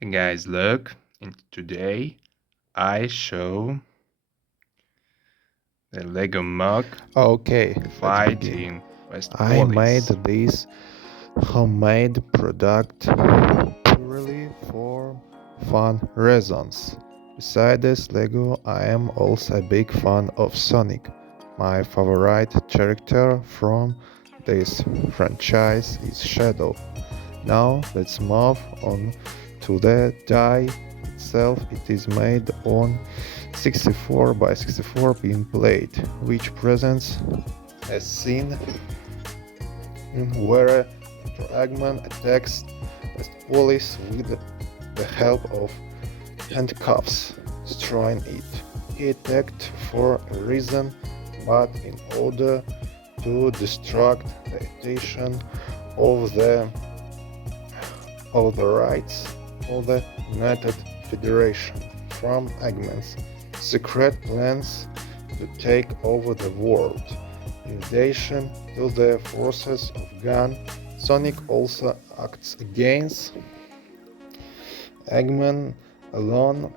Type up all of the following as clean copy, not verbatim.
Hey guys, look, and today I show the Lego MOC Okay, let's fight begin. in I made WESTOPOLIS. this homemade product purely for fun reasons. Besides Lego, I am also a big fan of Sonic. My favorite character from this franchise is Shadow. Now let's move on to the die itself. It is made on 64 by 64 pin plate, which presents a scene where Eggman attacks Wesstopolis with the help of handcuffs, destroying it. He attacked for a reason, but in order to distract the attention of the rights of the United Federation from Eggman's secret plans to take over the world. In addition to the forces of Gun, Sonic also acts against Eggman alone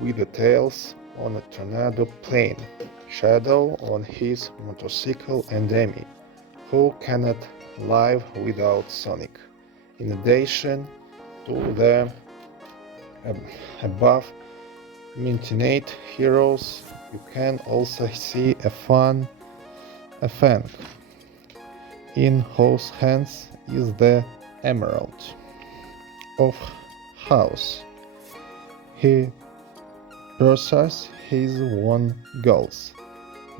with the Tails on a tornado plane, Shadow on his motorcycle, and Amy, who cannot live without Sonic. In addition to the above mentioned heroes, you can also see a Fang, in whose hands is the Emerald of House. He pursues his own goals.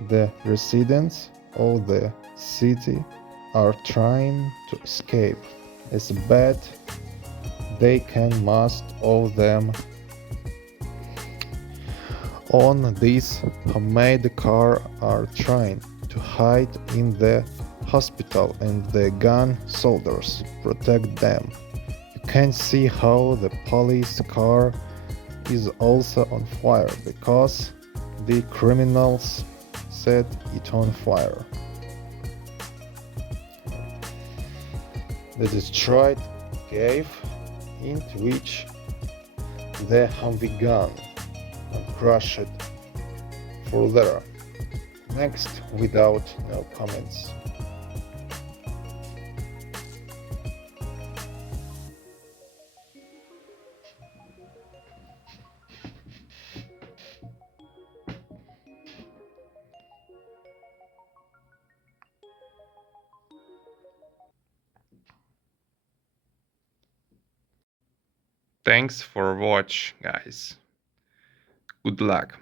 The residents of the city are trying to escape as bad they can. Most of them on this homemade car are trying to hide in the hospital, and the gun soldiers protect them. You can see how the police car is also on fire because the criminals set it on fire. The destroyed cave into which the Humvee gun and crushed further. Next, without no comments. Thanks for watch, guys. Good luck.